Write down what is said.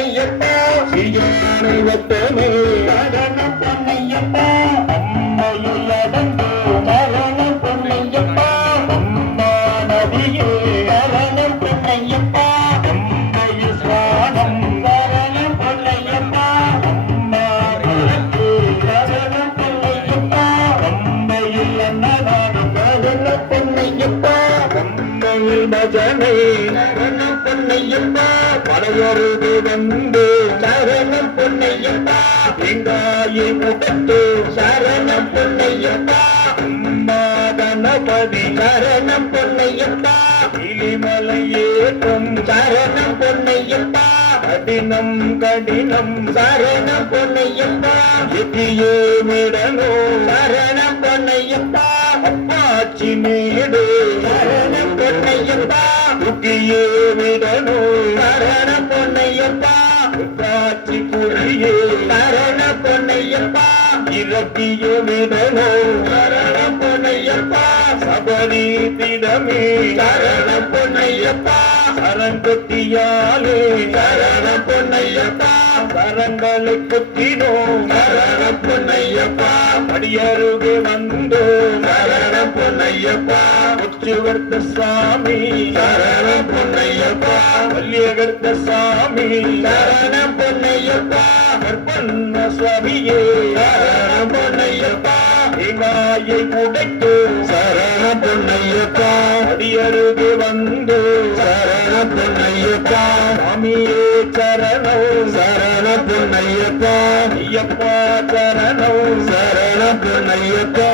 பொன்னையப்பா சியானை வட்டமே சரணம் பொன்னையப்பா அம்மையில் அடங்கு சரணம் பொன்னையப்பா அம்மா நதியே சரணம் பொன்னையப்பா அம்மையில் ஸ்வானம் சரணம் பொன்னையப்பா அம்மா நதியே சரணம் பொன்னையப்பா அம்மையில் அன்னதானம் சரணம் பொன்னையப்பா அம்மையில் பஜனை சரணம் பொன்னையப்பா படையருது வந்து சரணம் பொன்னையப்பா வெங்காயை முகத்து சரணம் பொன்னையப்பா அம்மா கணபதி சரணம் பொன்னையப்பா இலிமலை ஏற்றும் சரணம் பொன்னையப்பா கடினம் கடினம் சரணம் பொன்னையப்பா எதியே மிடனோ சரணம் பொன்னையப்பா அப்பாச்சி மேடு சரணம் பொன்னையப்பா குட்டியே விடனோ சரணம் பொன்னையப்பா காட்சி புரியே சரணம் பொன்னையப்பா இறக்கிய விடனோ சரணம் பொன்னையப்பா சபரி திடமே சரணம் பொன்னையப்பா சரங்கொத்தியாலே சரணம் பொன்னையப்பா சரங்களை குத்தினோ சரணம் பொன்னையப்பா படியருகே வந்தோ சரணம் பொன்னையப்பா உச்சுவர்த்த சாமி சரணம் பொன்னையப்பா வல்லியகர்த்த சாமி சரணம் பொன்னையப்பா கற்பண்ண சுவாமியே சரணம் பொன்னையப்பா தேங்காயை உடைத்து சரணம் பொன்னையப்பா அடியருகே வந்து சரணம் பொன்னையப்பா சாமியே சரணம் சரணம் பொன்னையப்பா ஐயப்பா சரணம் சரணம் பொன்னையப்பா